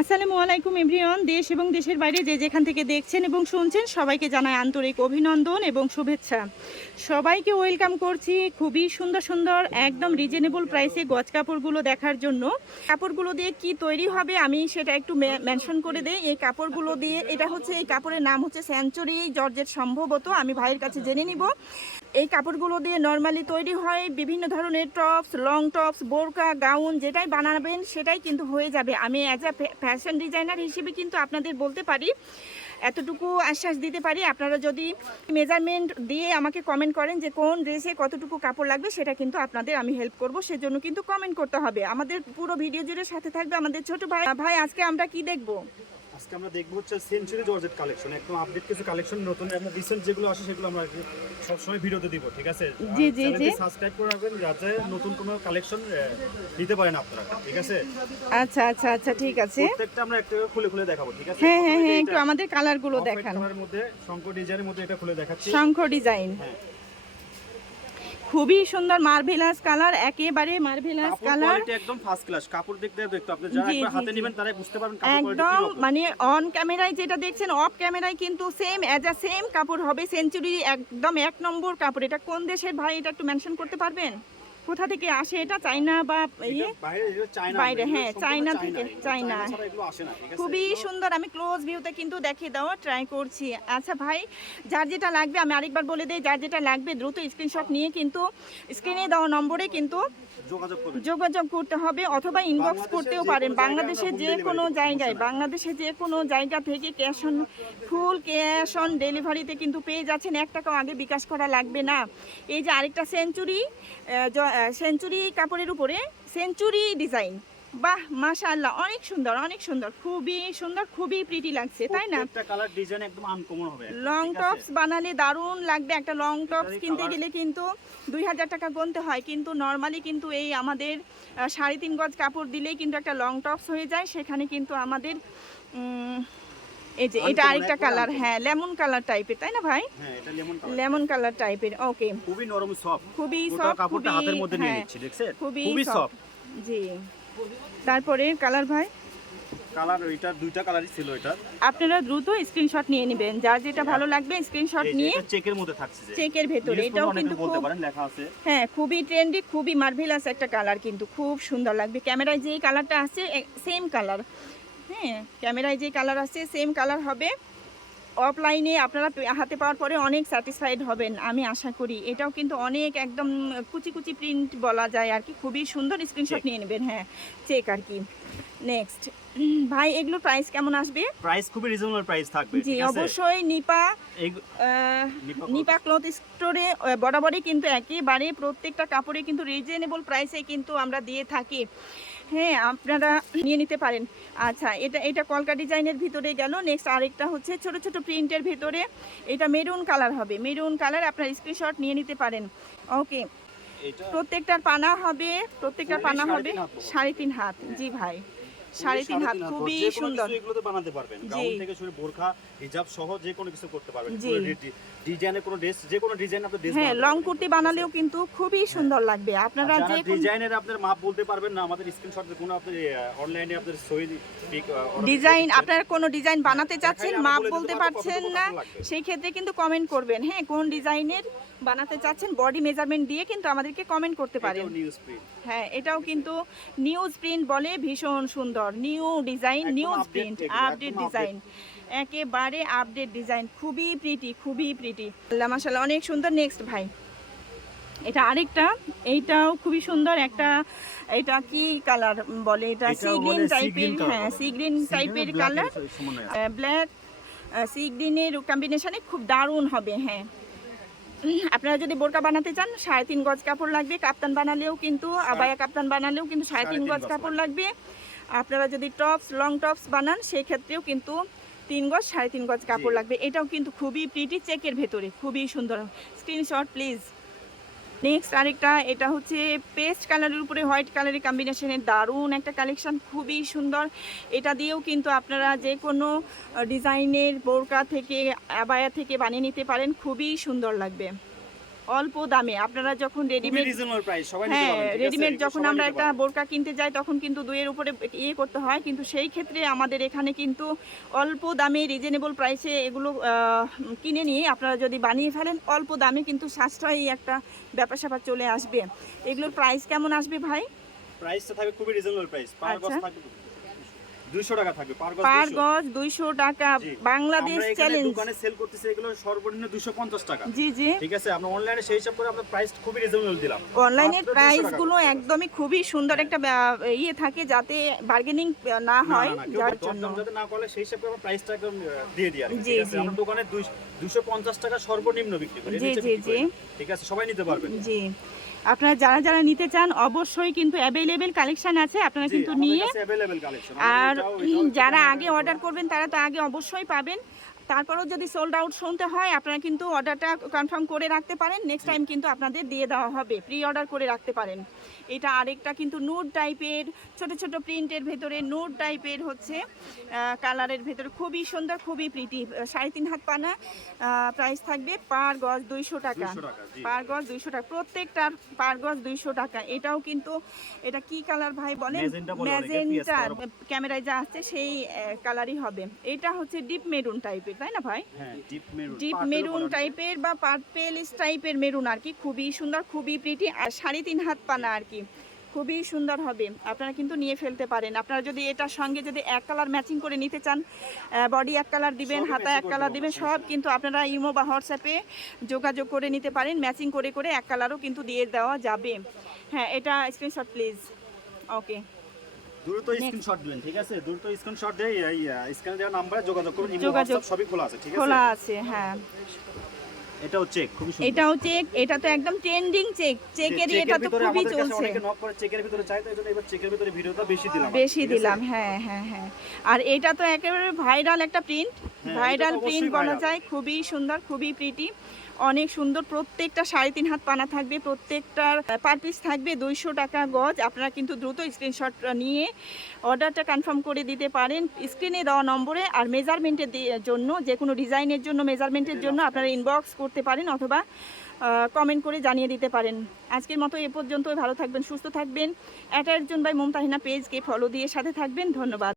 আসসালামু আলাইকুম এভরিওয়ান। দেশ এবং দেশের বাইরে যে যেখান থেকে দেখছেন এবং শুনছেন সবাইকে জানাই আন্তরিক অভিনন্দন এবং শুভেচ্ছা। সবাইকে ওয়েলকাম করছি খুবই সুন্দর সুন্দর একদম রিজনেবল প্রাইসে গজ কাপড়গুলো দেখার জন্য। কাপড়গুলো দিয়ে কি তৈরি হবে আমি সেটা একটু মেনশন করে দেই। এই কাপড়গুলো দিয়ে এটা হচ্ছে, এই কাপড়ের নাম হচ্ছে সেঞ্চুরি জর্জেট, সম্ভবত আমি ভাইয়ের কাছে জেনে নিব। এই কাপড়গুলো দিয়ে নর্মালি তৈরি হয় বিভিন্ন ধরনের টপস, লং টপস, বোরকা, গাউন, যেটাই বানাবেন সেটাই কিন্তু হয়ে যাবে। আমি অ্যাজ আ ফ্যাশন ডিজাইনার হিসেবে কিন্তু আপনাদের বলতে পারি, এতটুকু আশ্বাস দিতে পারি, আপনারা যদি মেজারমেন্ট দিয়ে আমাকে কমেন্ট করেন যে কোন ড্রেসে কতটুকু কাপড় লাগবে সেটা কিন্তু আপনাদের আমি হেল্প করব, সেজন্য কিন্তু কমেন্ট করতে হবে। আমাদের পুরো ভিডিও জুড়ে সাথে থাকবে আমাদের ছোট ভাই। ভাই আজকে আমরা কি দেখব? আজকে আমরা দেখব হচ্ছে সেঞ্চুরি জর্জেট কালেকশন, একদম আপডেট কিছু কালেকশন, নতুন আমরা রিসেন্ট যেগুলো আসে সেগুলো আমরা সব সময় ভিডিওতে দিব, ঠিক আছে? জি জি জি, সাবস্ক্রাইব করে রাখবেন যাতে নতুন কোনো কালেকশন দিতে পারেন আপনারা, ঠিক আছে? আচ্ছা আচ্ছা আচ্ছা, ঠিক আছে। প্রত্যেকটা আমরা একটা খুলে খুলে দেখাবো, ঠিক আছে? হ্যাঁ হ্যাঁ হ্যাঁ, একটু আমাদের কালারগুলো দেখান। কালারের মধ্যে শঙ্খ ডিজাইনের মধ্যে এটা খুলে দেখাচ্ছি। শঙ্খ ডিজাইন, হ্যাঁ, খুবই সুন্দর মার্ভেলাস কালার, একেবারে মার্ভেলাস কালার, কোয়ালিটি একদম ফার্স্ট ক্লাস। কাপড় দেখতে আপনি যারা জি, একবার জি, হাতে জি। নেবেন তারাই বুঝতে পারবেন কাপড় কোয়ালিটি একদম কি রকম। মানে অন ক্যামেরায় যেটা দেখছেন অফ ক্যামেরায় কিন্তু সেম অ্যাজ আ সেম কাপড় হবে। সেঞ্চুরি একদম এক নম্বর কাপড়। এটা কোন দেশের ভাই, এটা একটু মেনশন করতে পারবেন? কোথা থেকে আসে এটা? চায়না বা ইয়ে? এটা বাইরে, এটা চায়না, বাইরে, এগুলো হ্যাঁ, সম্পূর্ণ চায়না চায়না, থেকে, এগুলো চায়না। চায়না ছাড়া এগুলো আসে না, ঠিক আছে? খুবই সুন্দর, আমি ক্লোজ ভিউতে কিন্তু দেখিয়ে দেওয়া ট্রাই করছি। আচ্ছা ভাই, যার যেটা লাগবে আমি আরেকবার বলে দিই, যার যেটা লাগবে দ্রুত স্ক্রিনশট নিয়ে কিন্তু স্ক্রিনে দেওয়া নম্বরে কিন্তু যোগাযোগ করতে হবে, অথবা ইনবক্স করতেও পারেন। বাংলাদেশের যে কোনো জায়গায়, বাংলাদেশের যে কোনো জায়গা থেকে ফুল ক্যাশ অন ডেলিভারিতে কিন্তু পেয়ে যাচ্ছেন। 1 টাকাও আগে বিকাশ করা লাগবে না। এই যে আরেকটা সেঞ্চুরি কাপড়ের উপরে সেঞ্চুরি ডিজাইন, বাহ মাশাআল্লাহ, অনেক সুন্দর অনেক সুন্দর, খুবই সুন্দর, খুবই প্রিটি লাগছে, তাই না? প্রত্যেকটা কালার ডিজাইন একদম আনকমন হবে। লং ঠিক আছে? টপস বানালে দারুণ লাগবে। একটা লং টপস এটারই কিনতে colour- গেলে কিন্তু 2000 টাকা গুনতে হয়, কিন্তু নর্মালি কিন্তু এই আমাদের 3.5 গজ কাপড় দিলেই কিন্তু একটা লং টপস হয়ে যায়। সেখানে কিন্তু আমাদের এই যে এটা Uncommon, আরেকটা একদম কালার, uncommon। হ্যাঁ লেমন কালার টাইপের, তাই না ভাই? হ্যাঁ, এটা লেমন কালার। লেমন কালার টাইপের, ওকে। খুবই নরম সফট, খুবই গোটা সফট, কাপড়টা খুবই, হাতের মধ্যে নিয়ে হ্যাঁ, নিচ্ছে, দেখছেন? খুবই খুবই সফট, সফট। জি। তারপরে কালার ভাই, কালার ওইটা দুইটা কালারই ছিল। এটা আপনারা দ্রুত স্ক্রিনশট নিয়ে নেবেন, যার যেটা ভালো লাগবে স্ক্রিনশট এই যে নিয়ে। এটা চেকের মধ্যে থাকছে, যে চেকের ভেতরে, এটাও কিন্তু বলতে খুব, পারেন লেখা আছে। হ্যাঁ, খুবই ট্রেন্ডি, খুবই মার্ভেলাস একটা কালার, কিন্তু খুব সুন্দর লাগবে। ক্যামেরায় যেই কালারটা আছে সেম কালার, হ্যাঁ, ক্যামেরায় যে কালার আছে সেম কালার হবে। অফলাইনে আপনারা হাতে পাওয়ার পরে অনেক স্যাটিসফাইড হবেন আমি আশা করি। এটাও কিন্তু অনেক একদম কুচি কুচি প্রিন্ট বলা যায় আর কি, খুবই সুন্দর। স্ক্রিনশট নিয়ে নেবেন, হ্যাঁ, চেক আর কি। নেক্সট ভাই, এগুলো প্রাইস কেমন আসবে? প্রাইস খুবই রিজনেবল প্রাইস থাকবে, জি ঠিক আছে? অবশ্যই। নিপা ক্লথ স্টোরে বরাবরই কিন্তু একেবারে প্রত্যেকটা কাপড়ে কিন্তু রিজনেবল প্রাইসে কিন্তু আমরা দিয়ে থাকি, হ্যাঁ, আপনারা নিয়ে নিতে পারেন। আচ্ছা, এটা কলকা ডিজাইনের ভিতরে গেল। নেক্সট আরেকটা হচ্ছে ছোট ছোট প্রিন্টের ভিতরে, এটা মেরুন কালার হবে, মেরুন কালার, আপনার স্ক্রিনশট নিয়ে নিতে পারেন, ওকে। এটা প্রত্যেকটার পানা হবে 3.5 হাত, জি ভাই, 3.5 হাত, খুবই যে কোনো সুন্দর, কিছু এগুলোতে বানাতে পারবেন। জি। গাউন থেকে শুরু বোরখা, হিজাব সহ যে কোনো কিছু করতে পারবেন। জি। ডিজাইনের কোনো ড্রেস, যে কোনো ডিজাইন আপনি ড্রেস হ্যাঁ, বানাতে লং পারবেন, কুর্তি ঠিক আছে? বানালেও কিন্তু খুবই সুন্দর লাগবে। আপনারা আর যে যারা ডিজাইনের আপনার মাপ বলতে পারবেন না, আমাদের স্ক্রিনশট কোনো আপনি অনলাইনে আপনাদের সই পিক ডিজাইন, আপনার কোনো ডিজাইন বানাতে চাচ্ছেন, দেখাইলে আমরা মাপ বলে দিতে বলতে পারবো পারছেন কতটুকু না, কাপড় লাগবে। সেই ক্ষেত্রে কিন্তু কমেন্ট করবেন, হ্যাঁ, কোন ডিজাইনের বানাতে চাচ্ছেন বডি মেজারমেন্ট দিয়ে কিন্তু আমাদেরকে কমেন্ট করতে পারেন। নিউজ প্রিন্ট হ্যাঁ, এটাও কিন্তু নিউজ প্রিন্ট বলে, ভীষণ সুন্দর নিউ ডিজাইন, একদম নিউজ update প্রিন্ট, এগুলো, আপডেট একদম ডিজাইন, একেবারে আপডেট ডিজাইন, খুবই প্রিটি, খুবই প্রিটি, মাশাআল্লাহ, অনেক সুন্দর। নেক্সট ভাই, এটা আরেকটা, এইটাও খুবই সুন্দর একটা, এটা কি কালার বলে, এটা সি গ্রিন টাইপের, হ্যাঁ, সি গ্রিন টাইপের কালার, ব্ল্যাক সি গ্রিনের কম্বিনেশনে খুব দারুণ হবে, হ্যাঁ। আপনারা যদি বোরকা বানাতে চান 3.5 গজ কাপড় লাগবে, কাপ্তান বানালেও কিন্তু, আবায়া কাপ্তান বানালেও কিন্তু 3.5 গজ কাপড় লাগবে। আপনারা যদি টপস, লং টপস বানান সেই ক্ষেত্রেও কিন্তু 3 গজ 3.5 গজ কাপড় লাগবে। এটাও কিন্তু খুবই প্রিটি, চেকের ভেতরে, খুবই সুন্দর। Screenshot please. নেক্সট আরেকটা, এটা হচ্ছে পেস্ট কালারের উপরে হোয়াইট কালারের কম্বিনেশনের দারুণ একটা কালেকশন, খুবই সুন্দর। এটা দিয়েও কিন্তু আপনারা যে কোনো ডিজাইনের বোরকা থেকে, আবায়া থেকে বানিয়ে নিতে পারেন, খুবই সুন্দর লাগবে। অল্প দামে আপনারা যখন রেডিমেড, রিজনেবল প্রাইস, সবাই নিতে হ্যাঁ পারবেন, ঠিক আছে? রেডিমেড এগুলো যখন সবাই আমরা নিতে একটা পারবেন। বোরকা কিনতে যাই তখন কিন্তু দুইয়ের উপরে করতে হয়, কিন্তু সেই ক্ষেত্রে আমাদের এখানে কিন্তু অল্প দামে রিজনেবল প্রাইসে এগুলো কিনে নিয়ে আপনারা যদি বানিয়ে ফেলেন অল্প দামে কিন্তু সাশ্রয়ী একটা ব্যাপার স্যাপার চলে আসবে। এগুলোর প্রাইস কেমন আসবে ভাই? প্রাইসটা থাকবে খুবই রিজনেবল প্রাইস, পার গজ আচ্ছা। থাকবে 200 টাকা থাকবে, পার গজ পার 200। গজ 200 টাকা, জি। বাংলাদেশ আমরা এখানে চ্যালেঞ্জ। দোকানে সেল করতেছি এগুলো সর্বনিম্ন 250 টাকা। জি জি, ঠিক আছে, আমরা অনলাইনে সেই হিসাব করে আমরা প্রাইস খুবই রিজনেবল দিলাম। অনলাইনের মাত্র 200 প্রাইস টাকা। গুলো একদমই খুবই সুন্দর একটা ইয়ে থাকে, যাতে বার্গেনিং না না, হয়, না, কেউ যার দরদাম জন্য। যাতে না করলে সেই হিসাবে আমরা প্রাইসটা একদম দিয়ে দিই আর কি, জি, ঠিক আছে? জি। আমরা দোকানে 250 টাকা সর্বনিম্ন বিক্রি করি, এর জি, নিচে জি, বিক্রি করি জি। না। ঠিক আছে, সবাই নিতে পারবেন। জি, আপনারা যারা যারা নিতে চান অবশ্যই কিন্তু অ্যাভেলেবেল কালেকশন আছে, আপনারা জি, কিন্তু আমাদের নিয়ে, কাছে अवेलेबल কালেকশন। আর যারা আগে অর্ডার করবেন তারা তো আগে অবশ্যই পাবেন। তারপরেও যদি সোল্ড আউট শুনতে হয় আপনারা কিন্তু অর্ডারটা কনফার্ম করে রাখতে পারেন, নেক্সট টাইম কিন্তু আপনাদের দিয়ে দেওয়া হবে, প্রি অর্ডার করে রাখতে পারেন। এটা আরেকটা কিন্তু নুড টাইপের, ছোট ছোট প্রিন্টের ভেতরে নুড টাইপের হচ্ছে কালারের ভেতরে খুবই সুন্দর, খুবই প্রিটি, 3.5 হাত পানা। প্রাইস থাকবে পার গজ 200 টাকা, 200 টাকা, জি। পার গজ 200 টাকা, প্রত্যেকটার পার গজ 200 টাকা। এটাও কিন্তু, এটা কি কালার ভাই বলেন? ম্যাজেন্টা বলে অনেকে, ম্যাজেন্টা, PS ক্যামেরায় যা আসছে সেই কালারই হবে। এটা হচ্ছে ডিপ মেরুন টাইপের, তাই না ভাই? হ্যাঁ, ডিপ মেরুন, ডিপ মেরুন টাইপের বা পার্পেল টাইপের মেরুন আর কি, খুবই সুন্দর, খুবই প্রিটি, আর 3.5 হাত পানা আর কি, খুবই সুন্দর হবে। আপনারা কিন্তু নিয়ে ফেলতে পারেন। আপনারা যদি এটার সঙ্গে যদি এক কালার ম্যাচিং করে নিতে চান, বডি এক কালার দিবেন, সবই হাতা matching এক করতে কালার পারবো, দিবেন, সব কিন্তু আপনারা ইমো বা হোয়াটসঅ্যাপে যোগাযোগ করে নিতে পারেন, ম্যাচিং করে করে এক কালারও কিন্তু দিয়ে দেওয়া যাবে। হ্যাঁ, এটা স্ক্রিনশট প্লিজ। ওকে, দ্রুত স্ক্রিনশট দিবেন, ঠিক আছে? দ্রুত স্ক্রিনশট দিয়ে এই স্ক্রিনে দেওয়া নম্বরে যোগাযোগ করুন। ইমো, যোগাযোগ হোয়াটসঅ্যাপ সবই খোলা আছে, ঠিক আছে? খোলা আছে, হ্যাঁ। এটাও চেক, খুবই সুন্দর। এটাও চেক, এটা তো একদম ট্রেন্ডিং চেক, চেকেরই এটা তো ভিতরে খুবই আমাদের কাছে চলছে। অনেকে নক করে চেকের ভিতরে চাই, তাই জন্য এবার চেকের ভিতরে ভিডিওটা বেশি দিলাম, বেশি ঠিক আছে? দিলাম, হ্যাঁ হ্যাঁ হ্যাঁ। আর এটা তো একেবারে ভাইরাল একটা প্রিন্ট, হ্যাঁ, ভাইরাল এটা তো প্রিন্ট অবশ্যই বলা viral। যায়, খুবই সুন্দর, খুবই প্রিটি, অনেক সুন্দর। প্রত্যেকটা 3.5 হাত পানা থাকবে, প্রত্যেকটার পার পিস থাকবে 200 টাকা গজ। আপনারা কিন্তু দ্রুত স্ক্রিনশট নিয়ে অর্ডারটা কনফার্ম করে দিতে পারেন স্ক্রিনে দেওয়া নম্বরে। আর মেজারমেন্টের জন্য, যে কোনো ডিজাইনের জন্য মেজারমেন্টের জন্য আপনারা ইনবক্স করতে পারেন অথবা কমেন্ট করে জানিয়ে দিতে পারেন। আজকের মতো এ পর্যন্ত, ভালো থাকবেন, সুস্থ থাকবেন। অ্যাটারজন বাই মুমতাহিনা পেজকে ফলো দিয়ে সাথে থাকবেন। ধন্যবাদ।